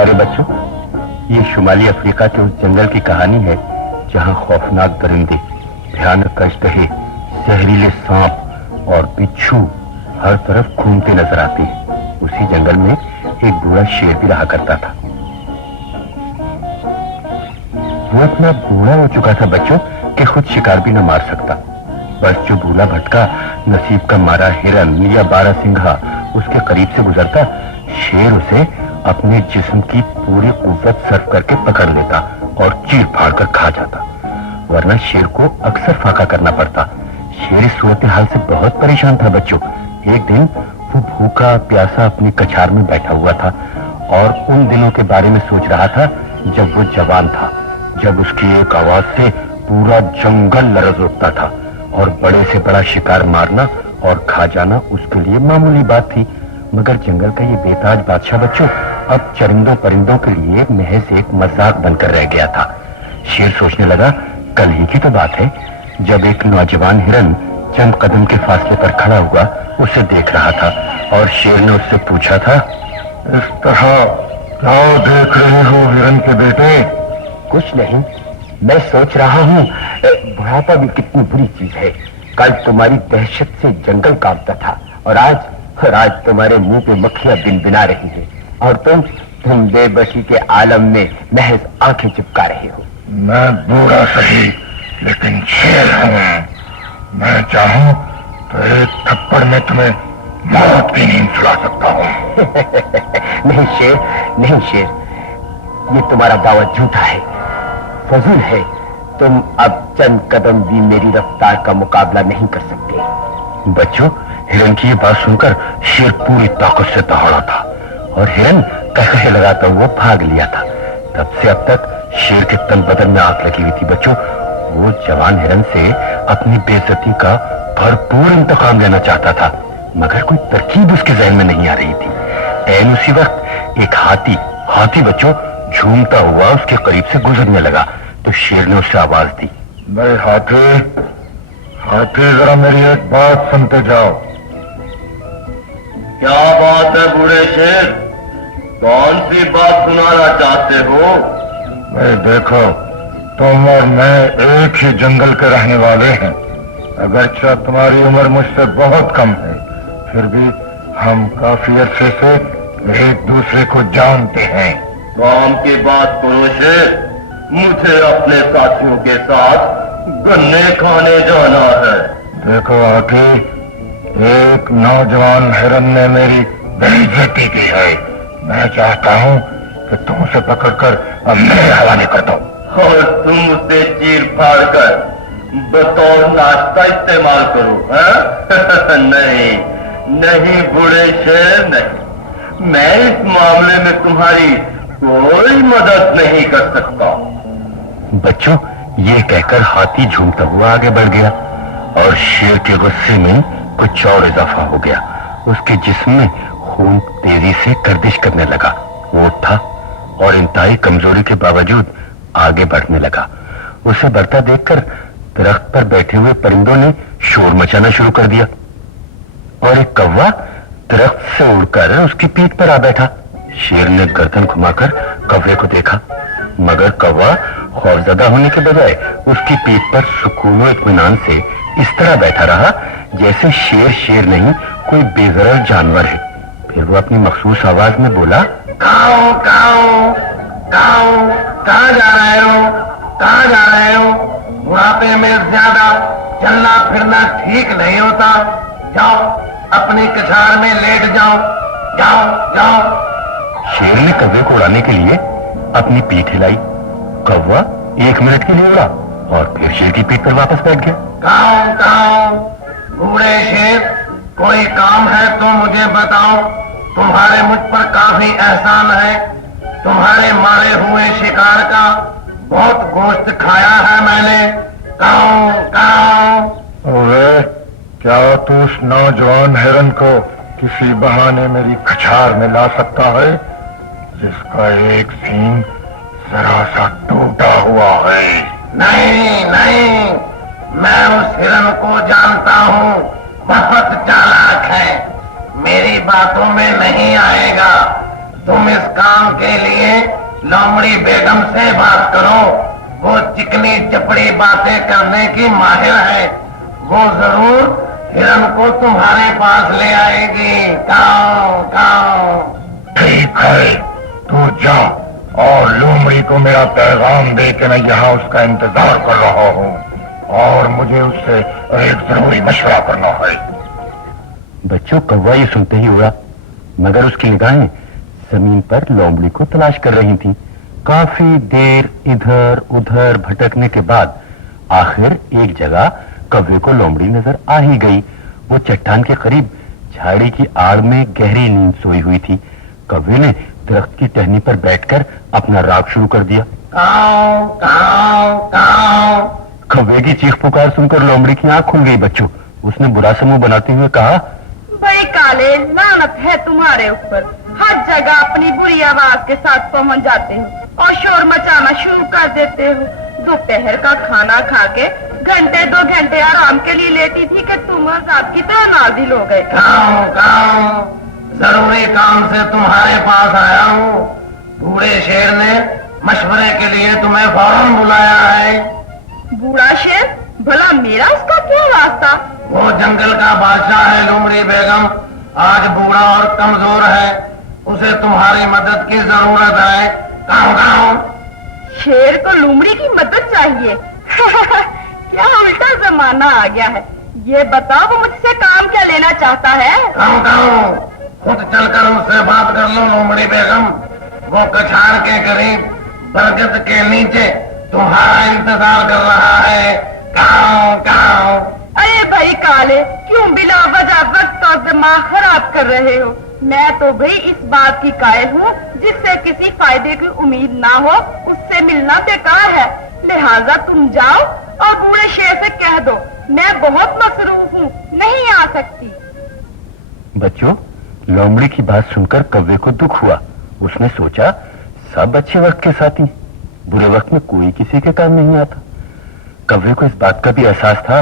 प्यारे बच्चों, ये शुमाली अफ्रीका के उस जंगल की कहानी है जहाँ खौफनाक दरिंदे, भयानक अजगहे, जहरीले सांप और बिच्छू हर तरफ घूमते नजर आते हैं। उसी जंगल में एक बूढ़ा शेर भी रहा करता था। वो इतना बूढ़ा हो चुका था बच्चों कि खुद शिकार भी न मार सकता। बस जो भूला भटका नसीब का मारा हिरन या बारहसिंघा उसके करीब से गुजरता, शेर उसे अपने जिस्म की पूरी कुव्वत सर्व करके पकड़ लेता और चीर फाड़ कर खा जाता, वरना शेर को अक्सर फाका करना पड़ता। शेर इस सूरत हाल से बहुत परेशान था बच्चों। एक दिन वो भूखा प्यासा अपनी कछार में बैठा हुआ था और उन दिनों के बारे में सोच रहा था जब वो जवान था, जब उसकी एक आवाज से पूरा जंगल लरज उठता था और बड़े से बड़ा शिकार मारना और खा जाना उसके लिए मामूली बात थी। मगर जंगल का ये बेताज बादशाह बच्चों अब चरिंदों परिंदों के लिए महज एक मजाक बनकर रह गया था। शेर सोचने लगा, कल ही की तो बात है जब एक नौजवान हिरन चंद कदम के फासले पर खड़ा हुआ उसे देख रहा था और शेर ने उससे पूछा था, इस तरह क्या देख रहे हो हिरन के बेटे? कुछ नहीं, मैं सोच रहा हूँ बुढ़ापा भी कितनी बुरी चीज है। कल तुम्हारी दहशत से जंगल कांपता था और आज तुम्हारे मुंह पे मक्खियां बिनबिना रही है और तुम बेबसी के आलम में महज आंखें चिपका रहे हो। मैं बूढ़ा सही लेकिन शेर हूँ। मैं चाहूँ तो एक थप्पड़ में तुम्हें मौत की नींद सुला सकता हूँ। नहीं शेर, ये तुम्हारा दावा झूठा है, फजूल है। तुम अब चंद कदम भी मेरी रफ्तार का मुकाबला नहीं कर सकते। बच्चों, हिरन की ये बात सुनकर शेर पूरी ताकत से दौड़ा था और हिरन कहकहे लगाता हुआ भाग लिया था। तब से अब तक शेर के तन बदन में आग लगी हुई थी बच्चों। वो जवान हिरन से अपनी बेइज्जती का भरपूर इंतकाम लेना चाहता था, मगर कोई तरकीब उसके जहन में नहीं आ रही थी। ऐन उसी वक्त एक हाथी बच्चों झूमता हुआ उसके करीब से गुजरने लगा तो शेर ने उससे आवाज दी, मैं हाथी जरा मेरी एक बात सुनते जाओ। क्या बात है बूढ़े शेर, कौन सी बात सुनाना चाहते हो? भाई देखो, तुम और मैं एक ही जंगल के रहने वाले हैं। अगरचे तुम्हारी उम्र मुझसे बहुत कम है, फिर भी हम काफी अरसे से एक दूसरे को जानते हैं। काम की बात करो शेर, मुझे अपने साथियों के साथ गन्ने खाने जाना है। देखो हाथी, एक नौजवान हिरन ने मेरी बेइज्जती की है। मैं चाहता हूँ कि तुम उसे पकड़कर अब मेरे हवाले कर दो और तुम उसे चीर फाड़ कर बतौर नाश्ता इस्तेमाल करो, है? नहीं बूढ़े शेर, नहीं, मैं इस मामले में तुम्हारी कोई मदद नहीं कर सकता। बच्चों, ये कहकर हाथी झूमता हुआ आगे बढ़ गया और शेर के गुस्से में कुछ और इजाफा हो गया। उसके जिस्म में खून तेजी से गर्दिश करने लगा। वो उठा और इंतहाई कमजोरी के बावजूद आगे बढ़ने लगा। उसे बढ़ता देखकर दरख्त पर बैठे हुए परिंदों ने शोर मचाना शुरू कर दिया और एक कौवा दरख्त से उड़कर उसकी पीठ पर आ बैठा। शेर ने गर्दन घुमाकर कौवे को देखा, मगर कौवा खौफजदा होने के बजाय उसकी पीठ पर सुकून और इत्मीनान से इस तरह बैठा रहा जैसे शेर नहीं कोई बेजरर जानवर है। फिर वो अपनी मखसूस आवाज में बोला, काऊ काऊ काऊ, कहाँ जा रहे हो? बुढ़ापे में ज्यादा चलना फिरना ठीक नहीं होता। जाओ अपनी कछार में लेट जाओ। शेर ने कौवे को उड़ाने के लिए अपनी पीठ हिलाई। कौवा 1 मिनट के लिए उड़ा और फिर शेर की पीठ पर वापस बैठ गया। काऊ बूढ़े शेर, कोई काम है तो मुझे बताओ। तुम्हारे मुझ पर काफी एहसान है। तुम्हारे मारे हुए शिकार का बहुत गोश्त खाया है मैंने। काऊ। क्या तू उस नौजवान हिरन को किसी बहाने मेरी कछार में ला सकता है जिसका एक सींग जरा सा टूटा हुआ है? नहीं, मैं उस हिरन को जानता हूँ, बहुत चालाक है, मेरी बातों में नहीं आएगा। तुम इस काम के लिए लोमड़ी बेगम से बात करो। वो चिकनी चपड़ी बातें करने की माहिर है। वो जरूर हिरन को तुम्हारे पास ले आएगी। काओ काओ। ठीक है, तू जा और लोमड़ी को मेरा पैगाम दे के मैं यहाँ उसका इंतजार कर रहा हूँ और मुझे उससे एक जरूरी मशवरा करना है। बच्चों, कौवा ये सुनते ही उड़ा, मगर उसकी निगाहें जमीन पर लोमड़ी को तलाश कर रही थी। काफी देर इधर उधर भटकने के बाद आखिर एक जगह कौवे को लोमड़ी नजर आ ही गई। वो चट्टान के करीब झाड़ी की आड़ में गहरी नींद सोई हुई थी। कौवे ने दरख्त की टहनी पर बैठकर अपना राग शुरू कर दिया। काओ काओ काओ। कौवे की चीख पुकार सुनकर लोमड़ी की आंख खुल गई। बच्चों, उसने बुरा सा मुंह बनाते हुए कहा, भाई काले, लानत है तुम्हारे ऊपर। हर जगह अपनी बुरी आवाज के साथ पहुंच जाते हो और शोर मचाना शुरू कर देते हो। दोपहर का खाना खा के घंटे 2 घंटे आराम के लिए लेती थी कि तुम अजाब की तरह नाजिल हो गए। काओ काओ। जरूरी काम से तुम्हारे पास आया हूँ। बूढ़े शेर ने मशवरे के लिए तुम्हें फौरन बुलाया है। बूढ़ा शेर? भला मेरा उसका क्या वास्ता? वो जंगल का बादशाह है लोमड़ी बेगम। आज बूढ़ा और कमजोर है, उसे तुम्हारी मदद की जरूरत है। काओ काओ। शेर को लोमड़ी की मदद चाहिए? क्या उल्टा जमाना आ गया है। ये बताओ, वो मुझसे काम क्या लेना चाहता है? काओ काओ। खुद चलकर उससे बात कर लो लोमड़ी बेगम। वो कछाड़ के करीब बरगद के नीचे तुम्हारा इंतजार कर रहा है। काओ काओ। अरे भाई काले, क्यों बिला वजह वक्त और दिमाग खराब कर रहे हो? मैं तो भाई इस बात की कायल हूँ जिससे किसी फायदे की उम्मीद ना हो, उससे मिलना बेकार है। लिहाजा तुम जाओ और बूढ़े शेर से कह दो मैं बहुत मसरूफ हूँ, नहीं आ सकती। बच्चों, लोमड़ी की बात सुनकर कौवे को दुख हुआ। उसने सोचा, सब अच्छे वक्त के साथी, बुरे वक्त में कोई किसी के काम नहीं आता। कौवे को इस बात का भी एहसास था,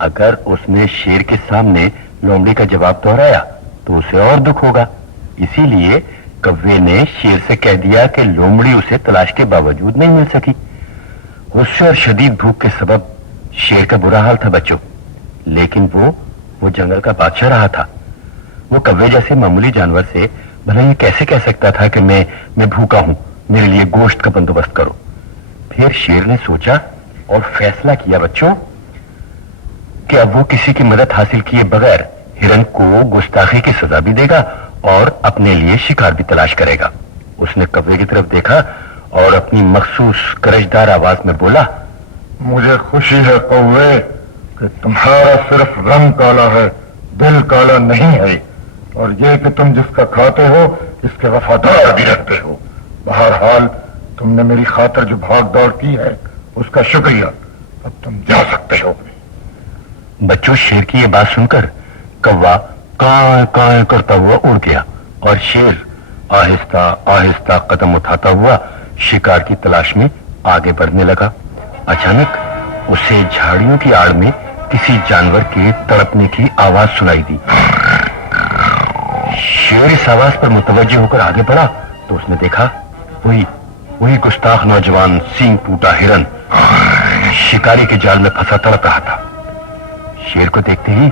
अगर उसने शेर के सामने लोमड़ी का जवाब दोहराया तो उसे और दुख होगा। इसीलिए कौवे ने शेर से कह दिया कि लोमड़ी उसे तलाश के बावजूद नहीं मिल सकी। गुस्से और शदीद भूख के सबब शेर का बुरा हाल था बच्चों, लेकिन वो जंगल का बादशाह रहा था। वो कौवे जैसे मामूली जानवर से भला ये कैसे कह सकता था कि मैं भूखा हूं, मेरे लिए गोश्त का बंदोबस्त करो। फिर शेर ने सोचा और फैसला किया बच्चों कि अब वो किसी की मदद हासिल किए बगैर हिरन को गुस्ताखी की सजा भी देगा और अपने लिए शिकार भी तलाश करेगा। उसने कौवे की तरफ देखा और अपनी मखसूस करजदार आवाज में बोला, मुझे खुशी है कौवे कि तुम्हारा सिर्फ रंग काला है, दिल काला नहीं है, और ये कि तुम जिसका खाते हो इसके वफादार भी रखते हो। बहरहाल तुमने मेरी खातिर जो भाग दौड़ की है उसका शुक्रिया। अब तुम जा सकते हो। बच्चों, शेर की ये बात सुनकर कौवा कां कां करता हुआ उड़ गया और शेर आहिस्ता आहिस्ता कदम उठाता हुआ शिकार की तलाश में आगे बढ़ने लगा। अचानक उसे झाड़ियों की आड़ में किसी जानवर के तड़पने की आवाज सुनाई दी। शेर इस आवाज पर मुतवज्जो होकर आगे बढ़ा तो उसने देखा वही गुस्ताख नौजवान सींग फूटा हिरन शिकारी के जाल में फंसा तड़प रहा था। शेर को देखते ही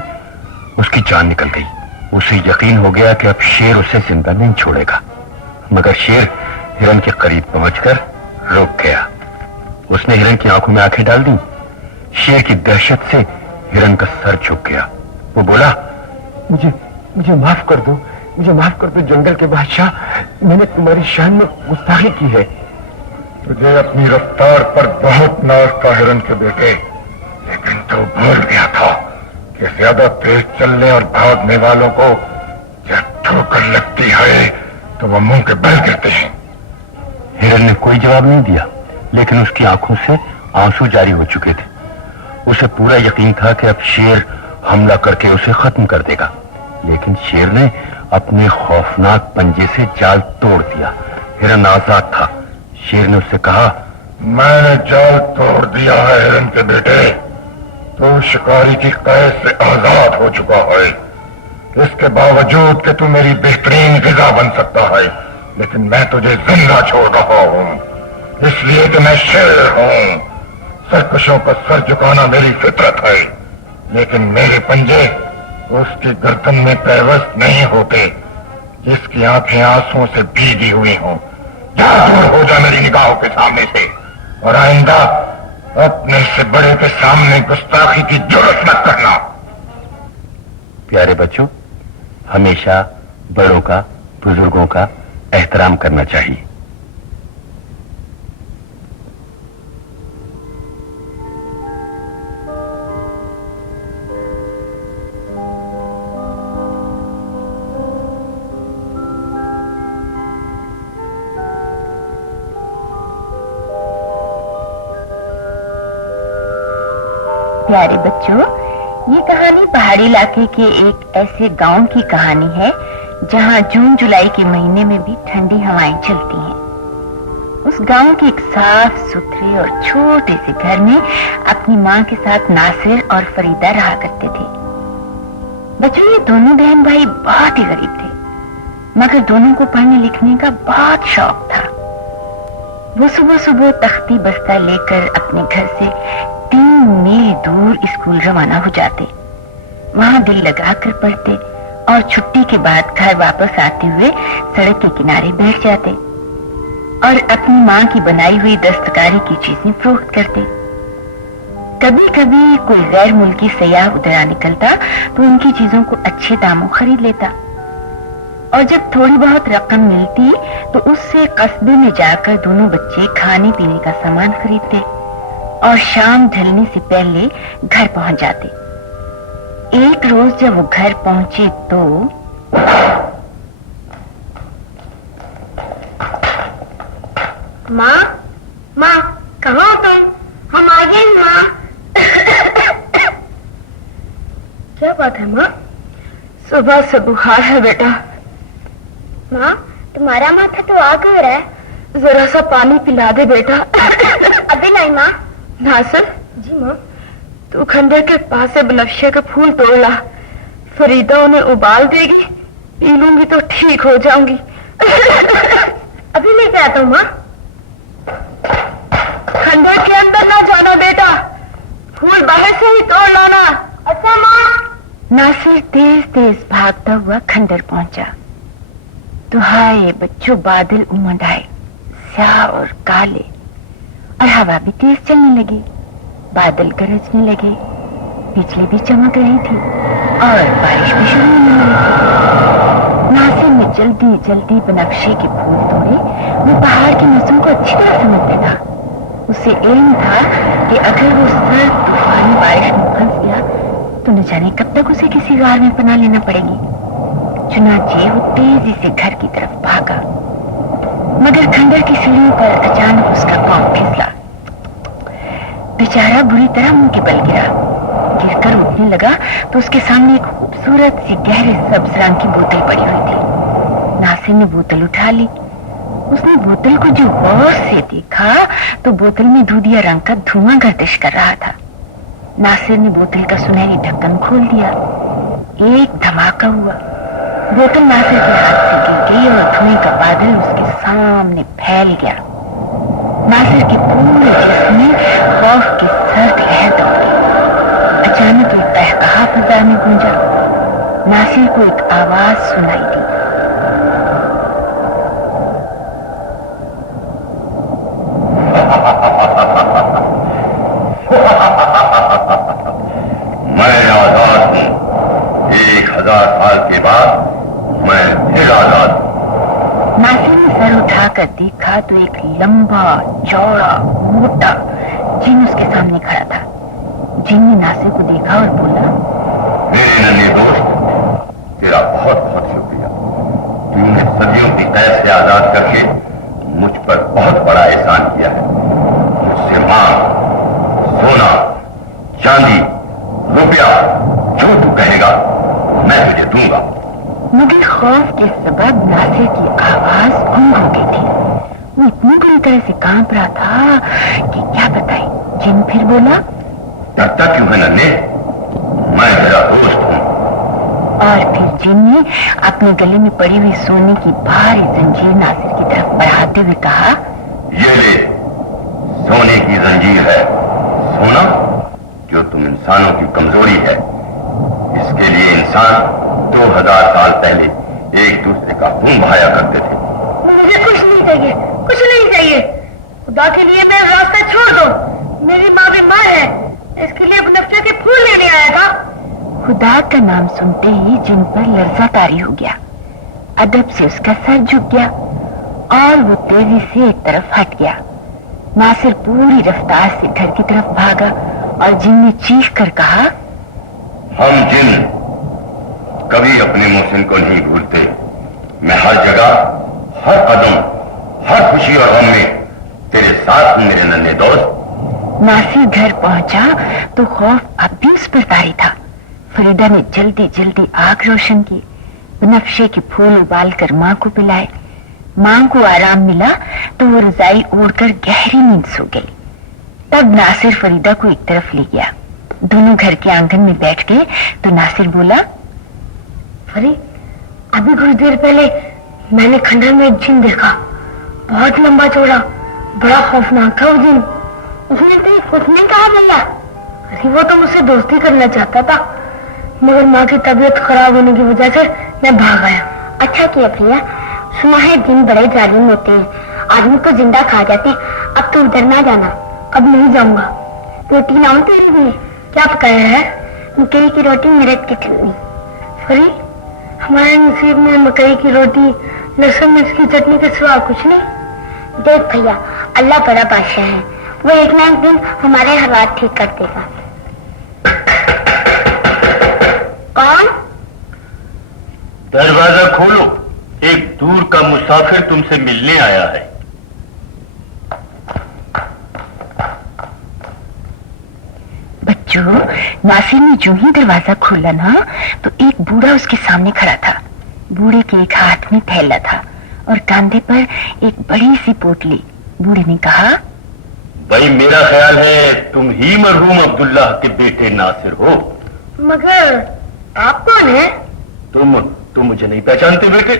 उसकी जान निकल गई। उसे यकीन हो गया कि अब शेर उसे जिंदा नहीं छोड़ेगा, मगर शेर हिरन के करीब पहुंचकर रुक गया। उसने हिरन की आंखों में आंखें डाल दी। शेर की दहशत से हिरन का सर झुक गया। वो बोला, मुझे माफ कर दो, मुझे माफ कर दो जंगल के बादशाह, मैंने तुम्हारी शान में गुस्ताखी की है। तुझे अपनी रफ्तार पर बहुत नाज था हिरन के बेटे, लेकिन तो भूल गया था कि ज्यादा तेज चलने और भागने वालों को जब ठोकर लगती है तो वो मुंह के बल गिरते हैं। हिरन ने कोई जवाब नहीं दिया, लेकिन उसकी आंखों से आंसू जारी हो चुके थे। उसे पूरा यकीन था कि अब शेर हमला करके उसे खत्म कर देगा, लेकिन शेर ने अपने खौफनाक पंजे से जाल तोड़ दिया। हिरन आजाद था। शेर ने उससे कहा, मैंने जाल तोड़ दिया है हिरन के बेटे, तो शिकारी की कैद से आजाद हो चुका है। इसके बावजूद कि तू मेरी बेहतरीन ग़िज़ा बन सकता है لیکن میں تجھے زندہ چھوڑ رہا ہوں، اس لیے کہ میں شیر ہوں۔ سرکشوں کا سر جھکانا میری فطرت ہے، لیکن میرے پنجے اس کی گردن میں پیوست نہیں ہوتے جس کی آنکھیں آنسوں سے بھیگی ہوئی ہوں۔ جا دور ہو جا میری نگاہوں کے سامنے سے، اور آئندہ اپنے سے بڑے کے سامنے گستاخی کی جرات مت کرنا۔ پیارے بچوں، ہمیشہ بڑوں کا، بزرگوں کا احترام کرنا چاہیے۔ پیارے بچوں، یہ کہانی پہاڑی علاقے کے ایک ایسے گاؤں کی کہانی ہے جہاں جون جولائی کے مہینے میں بھی ٹھنڈی ہوائیں چلتی ہیں۔ اس گاؤں کے ایک صاف ستھرے اور چھوٹے سے گھر میں اپنی ماں کے ساتھ ناصر اور فریدہ رہا کرتے تھے۔ بچوں، یہ دونوں بہن بھائی بہت ہی غریب تھے، مگر دونوں کو پڑھنے لکھنے کا بہت شوق تھا۔ وہ صبح صبح تختی بستہ لے کر اپنے گھر سے 3 میل دور اسکول روانہ ہو جاتے، وہاں دل لگا کر پڑھتے اور چھٹی کے بعد گھر واپس آتے ہوئے سڑک کے کنارے بیٹھ جاتے اور اپنی ماں کی بنائی ہوئی دستکاری کی چیزیں فروخت کرتے۔ کبھی کبھی کوئی غیر ملکی سیاح ادھر آ نکلتا تو ان کی چیزوں کو اچھے داموں خرید لیتا، اور جب تھوڑی بہت رقم ملتی تو اس سے قصبے میں جا کر دونوں بچے کھانے پینے کا سامان خریدتے اور شام ڈھلنے سے پہلے گھر پہنچ جاتے۔ ایک روز جب وہ گھر پہنچے تو ماں، ماں کہاں ہو تم؟ ہم آ گئے ماں۔ کیا بات ہے ماں؟ صبح سے بخار ہے بیٹا۔ ماں، تمہارا ماتھا تو آگ ہو رہا ہے، ذرا سا پانی پلا دے بیٹا۔ ابھی نہیں ماں۔ ناصر، جی ماں، تو کھنڈر کے پاس سے بنفشے کے پھول توڑ لا، فریدہ انہیں ابال دے گی، پی لوں گی تو ٹھیک ہو جاؤں گی۔ ابھی لے کے آتا ہوں ماں۔ کھنڈر کے اندر نہ جانا بیٹا، پھول باہر سے ہی توڑ لانا۔ اچھا ماں۔ ناصر تیز تیز بھاگتا ہوا کھنڈر پہنچا تو ہائے بچوں، بادل امڈ آئے، سیاہ اور کالے، اور ہوا بھی تیز چلنے لگی، بادل گرجنے لگے، بجلی بھی چمک رہی تھی اور بارش بھی شروع ہونے لگی تھی۔ ناصر نے جلدی جلدی بنفشے کے پھول توڑے۔ وہ پہاڑ کے موسم کو اچھی طرح سمجھتا تھا، اسے علم تھا کہ اگر وہ سرد طوفانی بارش میں پھنس گیا تو نہ جانے کب تک اسے کسی غار میں پناہ لینا پڑے گی۔ چنانچہ وہ تیزی سے گھر کی طرف بھاگا، مگر کھنڈر کی سیڑھیوں پر اچانک اس کا پاؤں پھسلا۔ بیچارہ بری طرح منہ کے بل گرا۔ گر کر اٹھنے لگا تو اس کے سامنے ایک خوبصورت سی گہرے سبز رنگ کی بوتل پڑی ہوئی تھی۔ ناصر نے بوتل اٹھا لی۔ اس نے بوتل کو جو غور سے دیکھا تو بوتل میں دودھیا رنگ کا دھواں گردش کر رہا تھا۔ ناصر نے بوتل کا سنہری ڈھکن کھول دیا۔ ایک دھماکہ ہوا، بوتل ناصر کے ہاتھ سے گر گئی اور دھوئیں کا بادل اس کے سامنے پھیل گیا۔ ناصر کے پورے جسم میں خوف کی سرد لہر دوڑ گئی۔ اچانک ایک قہقہا فضا میں گونجا۔ ناصر کو ایک آواز سنائی دی۔ میں آزاد ہوں، 1000 سال کے بعد میں پھر آزاد ہوں۔ ناصر نے سر اٹھا کر دیکھا تو ایک لمبا چوڑا موٹا جن اس کے سامنے کھڑا تھا۔ جن نے ناصر کو دیکھا اور بولا، میرے ننھے دوست، تیرا بہت بہت شکریہ، تم نے صدیوں کی قید سے آزاد کر کے مجھ پر بہت بڑا احسان کیا ہے۔ مجھ سے ماں، سونا، چاندی، روپیہ جو تو کہے گا میں تجھے دوں گا۔ مگر خوف کے سبب ناصر کی آواز گم ہو گئی تھی۔ وہ اتنی بری طرح سے کانپ رہا تھا کہ کیا بتائے۔ جن پھر بولا، ڈرتا کیوں ہے ننھے؟ میں تیرا دوست ہوں۔ اور پھر جن नासिर ने अपने गले में पड़ी हुई सोने की भारी जंजीर नासिर की तरफ बढ़ाते हुए कहा, ये ले, सोने की जंजीर है। सोना जो तुम इंसानों की कमजोरी है, इसके लिए इंसान 2000 साल पहले एक दूसरे का खून बहाया करते थे। मुझे कुछ नहीं चाहिए, कुछ नहीं चाहिए। खुदा के लिए मेरा रास्ता छोड़ दो। मेरी माँ बीमार है, इसके लिए बनफ्शे के फूल लेने आया था। खुदा का नाम सुनते ही जिन पर लर्जा तारी हो गया। अदब से उसका सर झुक गया और वो तेजी से एक तरफ हट गया। नासिर पूरी रफ्तार से घर की तरफ भागा और जिन ने चीख कर कहा, हम जिन कभी अपने मोहसिन को नहीं भूलते। मैं हर जगह, हर कदम, हर खुशी और गम में तेरे साथ हूं मेरे नन्हे दोस्त। नासिर घर पहुंचा तो खौफ अब भी उस पर तारी था। फरीदा ने जल्दी जल्दी आग रोशन की, बनफ्शे के फूल उबाल कर माँ को पिलाए। माँ को आराम मिला तो वो रजाई ओढ़कर गहरी नींद सो गई। तब नासिर फरीदा को एक तरफ ले गया। दोनों घर के आंगन में बैठ गए तो नासिर बोला, फरी, अभी कुछ देर पहले मैंने खंडर में एक जिन देखा। बहुत लंबा चौड़ा, बड़ा खौफनाक था वो जिन। उसने तेरी खुद नहीं कहा भैया? अरे वो तो मुझसे दोस्ती करना चाहता था, मगर माँ की तबीयत खराब होने की वजह से मैं भाग आया। अच्छा किया प्रिया, सुना है जिन बड़े जालिम होते हैं, आदमी को जिंदा खा जाते। अब तो उधर ना जाना, अब नहीं जाऊंगा। रोटी लाऊं तेरे लिए? क्या पकाया है? मकई की रोटी, मिर्च की चटनी। फरी, हमारे नसीब में मकई की रोटी, लहसुन मिर्च की चटनी के सिवा कुछ नहीं। देख भैया, अल्लाह बड़ा बादशाह है, वो एक ना एक दिन हमारे हालात ठीक कर देगा। कौन? दरवाजा खोलो, एक दूर का मुसाफिर तुमसे मिलने आया है। बच्चों, नासिर ने जो ही दरवाजा खोला ना तो एक बूढ़ा उसके सामने खड़ा था। बूढ़े के एक हाथ में थैला था और कंधे पर एक बड़ी सी पोटली। बूढ़े ने कहा, भाई मेरा ख्याल है तुम ही मरहूम अब्दुल्लाह के बेटे नासिर हो। मगर आप कौन है? तुम मुझे नहीं पहचानते बेटे?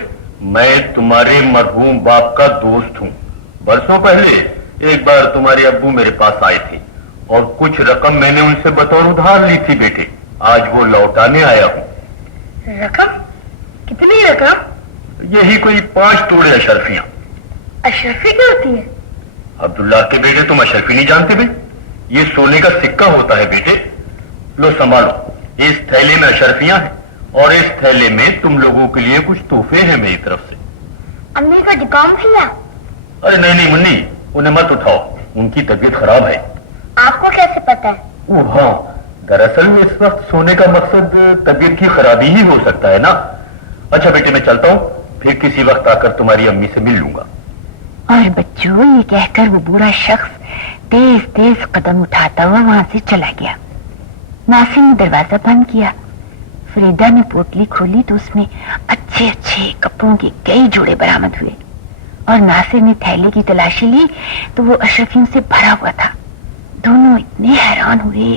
मैं तुम्हारे मरहूम बाप का दोस्त हूँ। बरसों पहले एक बार तुम्हारे अब्बू मेरे पास आए थे और कुछ रकम मैंने उनसे बतौर उधार ली थी बेटे। आज वो लौटाने आया हूँ। रकम? कितनी रकम? यही कोई 5 तोड़े अशरफियां। अशरफी क्या होती है? अब्दुल्लाह के बेटे तुम अशरफी नहीं जानते भाई? ये सोने का सिक्का होता है बेटे। लो संभालो, इस थैले में अशरफियां हैं और इस थैले में तुम लोगों के लिए कुछ तोहफे हैं मेरी तरफ से। अम्मी को जुकाम भैया? अरे नहीं मुन्नी, उन्हें मत उठाओ, उनकी तबीयत खराब है। आपको कैसे पता है? ओ हाँ, दरअसल इस वक्त सोने का मकसद तबीयत की खराबी ही हो सकता है ना। अच्छा बेटे मैं चलता हूँ, फिर किसी वक्त आकर तुम्हारी अम्मी से मिल लूंगा। और बच्चों, ये कहकर वो बूढ़ा शख्स तेज तेज कदम उठाता हुआ वहां से चला गया। नासिर ने दरवाजा बंद किया। फरीदा ने पोटली खोली तो उसमें अच्छे अच्छे कपड़ों के कई जोड़े बरामद हुए और नासिर ने थैले की तलाशी ली तो वो अशरफियों से भरा हुआ था। दोनों इतने हैरान हुए,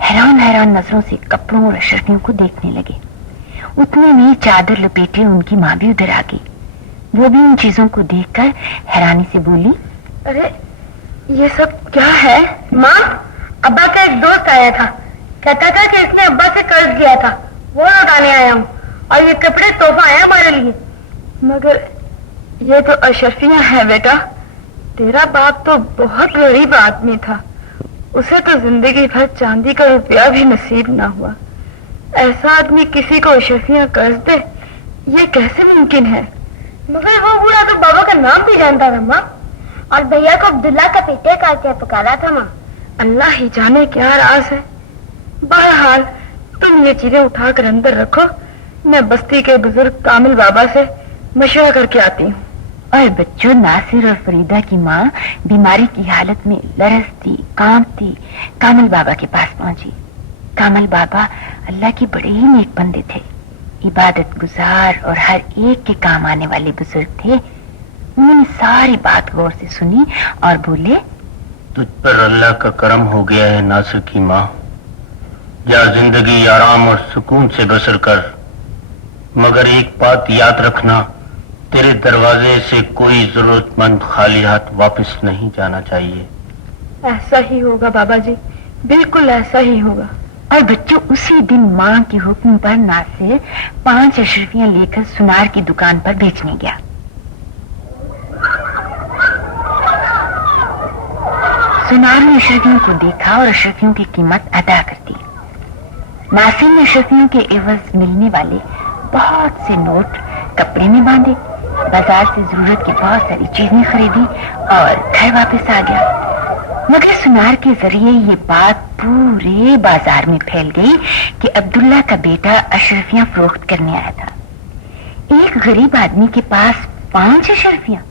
हैरान नजरों से कपड़ों और अशरफियों को देखने लगे। उतने में चादर लपेटे उनकी माँ भी उधर आ गई। वो भी उन चीजों को देखकर हैरानी से बोली, अरे ये सब क्या है? माँ, अब्बा का एक दोस्त आया था, कहता था कि इसने अब्बा से कर्ज किया था, वो लौटाने आया हूँ और ये कपड़े तोहफा आया हमारे लिए। मगर ये तो अशरफियां हैं बेटा। तेरा बाप तो बहुत गरीब आदमी था, उसे तो जिंदगी भर चांदी का रुपया भी नसीब ना हुआ। ऐसा आदमी किसी को अशरफियां कर्ज दे, ये कैसे मुमकिन है? मगर वो बूढ़ा तो बाबा का नाम भी जानता था माँ, और भैया को अब्दुल्ला का बेटे का क्या पुकारा था माँ। अल्लाह ही जाने क्या राज है। बहरहाल तुम ये चीजें उठाकर अंदर रखो, मैं बस्ती के बुजुर्ग कामिल बाबा से मशवरा करके आती हूँ। और बच्चों, नासिर और फरीदा की माँ बीमारी की हालत में लरजती कांपती कामिल बाबा के पास पहुंची। कामिल बाबा अल्लाह के बड़े ही नेक बंदे थे, इबादत गुजार और हर एक के काम आने वाले बुजुर्ग थे। उन्होंने सारी बात गौर से सुनी और बोले, तुझ पर अल्लाह का करम हो गया है नासिर की माँ। या जिंदगी आराम और सुकून से बसर कर, मगर एक बात याद रखना, तेरे दरवाजे से कोई जरूरतमंद खाली हाथ वापस नहीं जाना चाहिए। ऐसा ही होगा बाबा जी, बिल्कुल ऐसा ही होगा। और बच्चों, उसी दिन माँ के हुक्म पर नासिर 5 अशरफियां लेकर सुनार की दुकान पर बेचने गया। सुनार ने अशरफियों को देखा और अशरफियों की कीमत अदा कर दी। नासिर ने अशरफियों के एवज मिलने वाले बहुत से नोट कपड़े में बांधे, बाजार से जरूरत की बहुत सारी चीजें खरीदी और घर वापस आ गया। मगर सुनार के जरिए ये बात पूरे बाजार में फैल गई कि अब्दुल्ला का बेटा अशरफियां फरोख्त करने आया था। एक गरीब आदमी के पास 5 अशरफियां,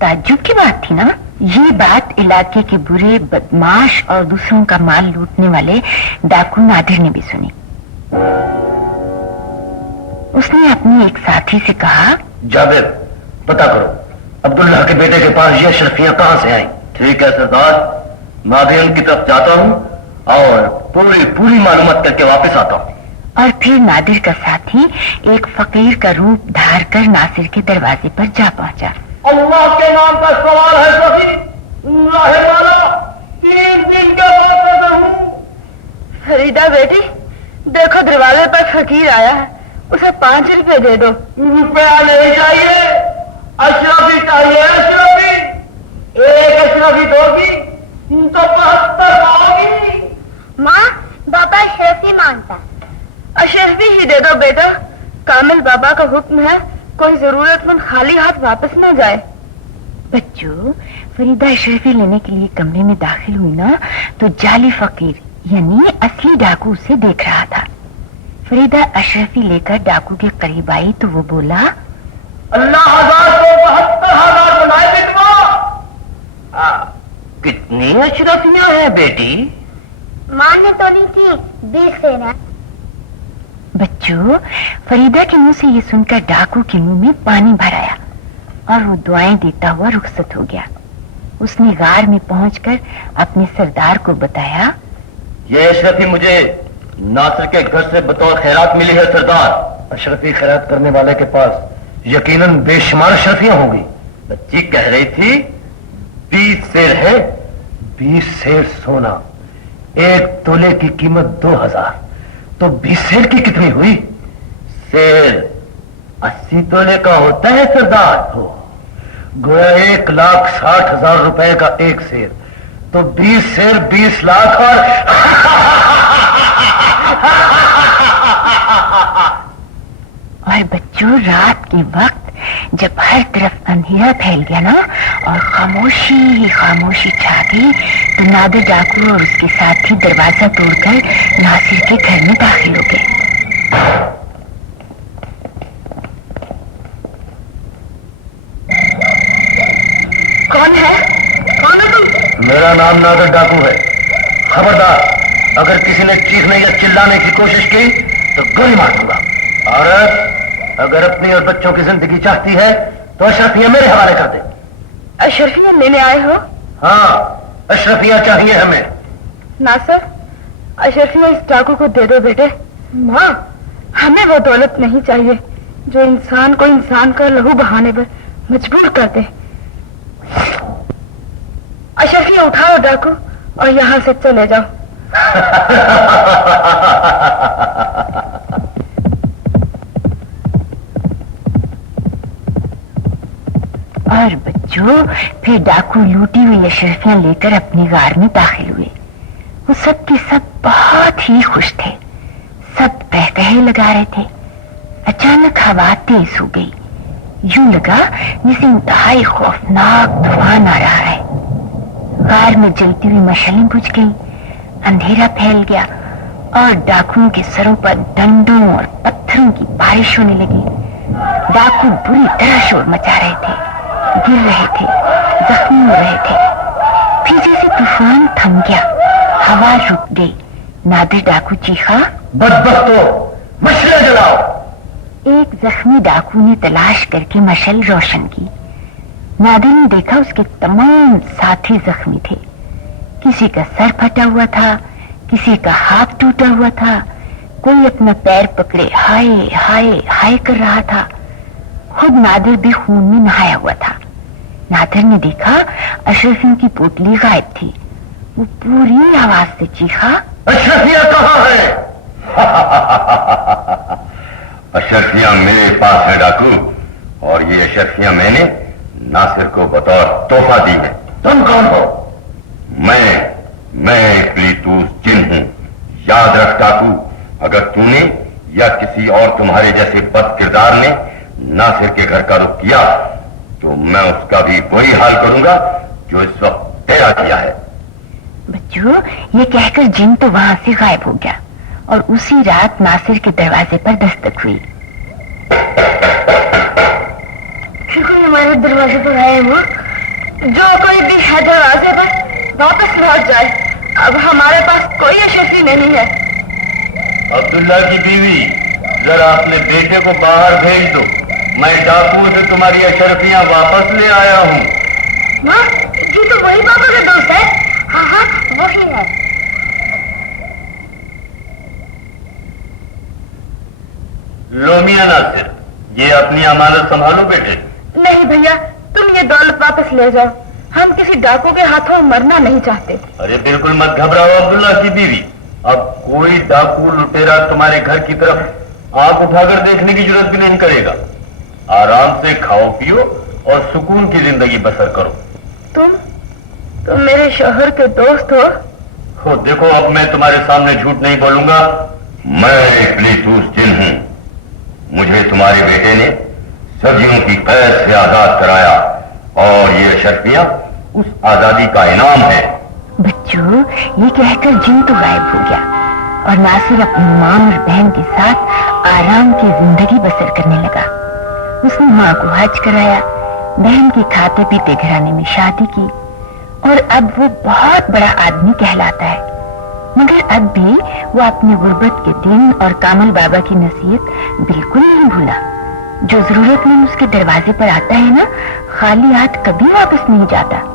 ताज्जुब की बात थी ना। ये बात इलाके के बुरे बदमाश और दूसरों का माल लूटने वाले डाकू नादिर ने भी सुनी। उसने अपने एक साथी से कहा, जाबिर, पता करो अब्दुल्ला के बेटे के पास ये अशरफियां कहां से आई। ठीक है सरदार, मैं भी उनकी तरफ जाता हूँ और पूरी मालूमात करके वापस आता हूँ। और फिर नादिर का साथी एक फकीर का रूप धार कर नासिर के दरवाजे पर जा पहुंचा। अल्लाह के नाम का सवाल है सभी, 3 दिन के बाद हूँ। फरीदा बेटी, देखो दरवाजे पर फकीर आया है, उसे 5 रुपए दे दो। रुपया नहीं चाहिए, अशरफी चाहिए, अशरफी। एक अशरफी दोगी तो 72 पाओगी। माँ, बाबा अशरफी मांगता। अशरफी ही दे दो बेटा, कामिल बाबा का हुक्म है, कोई जरूरतमंद खाली हाथ वापस न जाए। बच्चों, फरीदा अशरफी लेने के लिए कमरे में दाखिल हुई ना, तो जाली फकीर यानी असली डाकू उसे देख रहा था। फरीदा अशरफी लेकर डाकू के करीब आई तो वो बोला, अल्लाह 1000 को 72,000 बनाए बिटवा। कितनी अशरफियां हैं बेटी? माँ ने तो ली थी 20 सेना। बच्चों, फरीदा के मुंह से ये सुनकर डाकू के मुंह में पानी भर आया और वो दुआएं देता हुआ रुखसत हो गया। उसने गार में पहुंचकर अपने सरदार को बताया, ये अशरफी मुझे नासिर के घर से बतौर खैरात मिली है सरदार। अशरफी खैरात करने वाले के पास यकीनन बेशुमार अशरफियां होंगी। बच्ची कह रही थी 20 सेर है। 20 सेर सोना, 1 तोले की कीमत 2000, तो 20 सेर की कितनी हुई? सेर 80 तोले का होता है सरदार। गोया 1,60,000 रुपए का 1 सेर, तो 20 सेर 20 लाख और बच्चों, रात के वक्त जब हर तरफ अंधेरा फैल गया ना और खामोशी ही खामोशी छा गई, तो नादिर डाकू और उसके साथी दरवाजा तोड़कर नासिर के घर में दाखिल हो गए। कौन है? कौन है तुम? मेरा नाम नादिर डाकू है। खबरदार, अगर किसी ने चीखने या चिल्लाने की कोशिश की तो गोली मार दूंगा। औरत, अगर अपनी और बच्चों की जिंदगी चाहती है तो अशरफियां मेरे हवाले कर दे। अशरफियां लेने आए हो? हाँ, अशरफियां चाहिए हमें। नासिर, अशरफियां इस डाकू को दे दो बेटे। माँ, हमें वो दौलत नहीं चाहिए जो इंसान को इंसान का लहू बहाने पर मजबूर कर दे। अशरफियां उठाओ डाकू और यहाँ से चले जाओ। और बच्चों, फिर डाकू लूटी हुई अशरफियां लेकर अपने गार में दाखिल हुए। वो सब के सब बहुत ही खुश थे, सब कहकहे लगा रहे थे। अचानक हवा तेज हो गई, यूं लगा जैसे इंतहाई खौफनाक तूफान आ रहा है। गार में जलती हुई मशालें बुझ गई, अंधेरा फैल गया और डाकुओं के सरों पर डंडों और पत्थरों की बारिश होने लगी। डाकू बुरी तरह शोर मचा रहे थे, गिर रहे थे, जख्मी हो रहे थे। फिर जैसे तूफान थम गया, हवा रुक गई। नादिर डाकू चीखा, बदबख्तो, मशले जलाओ। एक जख्मी डाकू ने तलाश करके मशल रोशन की। नादिर ने देखा उसके तमाम साथी जख्मी थे। किसी का सर फटा हुआ था, किसी का हाथ टूटा हुआ था, कोई अपना पैर पकड़े हाय हाय हाय कर रहा था। खुद नादिर भी खून में नहाया हुआ था। नादिर ने देखा अशरफियों की पोटली गायब थी। वो पूरी आवाज से चीखा, अशरफिया कहाँ है? अशरफिया मेरे पास है डाकू, और ये अशरफिया मैंने नासिर को बतौर तोहफा दी है। तुम कौन हो? मैं इफ्लीतूस जिन हूं। याद रख डाकू, अगर तूने या किसी और तुम्हारे जैसे बद किरदार ने नासिर के घर का रुख किया तो मैं उसका भी वही हाल करूंगा जो इस वक्त तेरा किया है। बच्चों, ये कहकर जिन तो वहां से गायब हो गया और उसी रात नासिर के दरवाजे पर दस्तक हुई। कोई हमारे दरवाजे पर आए हो? जो कोई भी है दरवाजे पर वापस लौट जाए। अब हमारे पास कोई अशरफी नहीं है। अब्दुल्ला की बीवी, जरा अपने बेटे को बाहर भेज दो। मैं डाकू से तुम्हारी अशरफियां वापस ले आया हूँ। हाँ, ये तो वही बाबा का दोस्त है। हाँ हाँ, वही है। लो मियां नासिर, ये अपनी अमानत संभालो बेटे। नहीं भैया, तुम ये दौलत वापस ले जाओ। हम किसी डाकू के हाथों मरना नहीं चाहते। अरे बिल्कुल मत घबराओ अब्दुल्ला की बीवी। अब कोई डाकू लुटेरा तुम्हारे घर की तरफ आंख उठाकर देखने की जरूरत भी नहीं करेगा। आराम से खाओ पियो और सुकून की जिंदगी बसर करो। तुम मेरे शोहर के दोस्त हो। देखो, अब मैं तुम्हारे सामने झूठ नहीं बोलूंगा। मैं इफ्लीतूस जिन हूं। मुझे तुम्हारे बेटे ने सदियों की कैद से आजाद कराया और ये अशरफियां उस आजादी का इनाम है। बच्चों, ये कहकर जिन तो गायब हो गया और नासिर अपनी मां और बहन के साथ आराम की जिंदगी बसर करने लगा। उसने मां को हज कराया, बहन के खाते पीते घराने में शादी की और अब वो बहुत बड़ा आदमी कहलाता है। मगर अब भी वो अपने गुर्बत के दिन और कामल बाबा की नसीहत बिल्कुल नहीं भूला। जो जरूरतमंद उसके दरवाजे पर आता है ना, खाली हाथ कभी वापस नहीं जाता।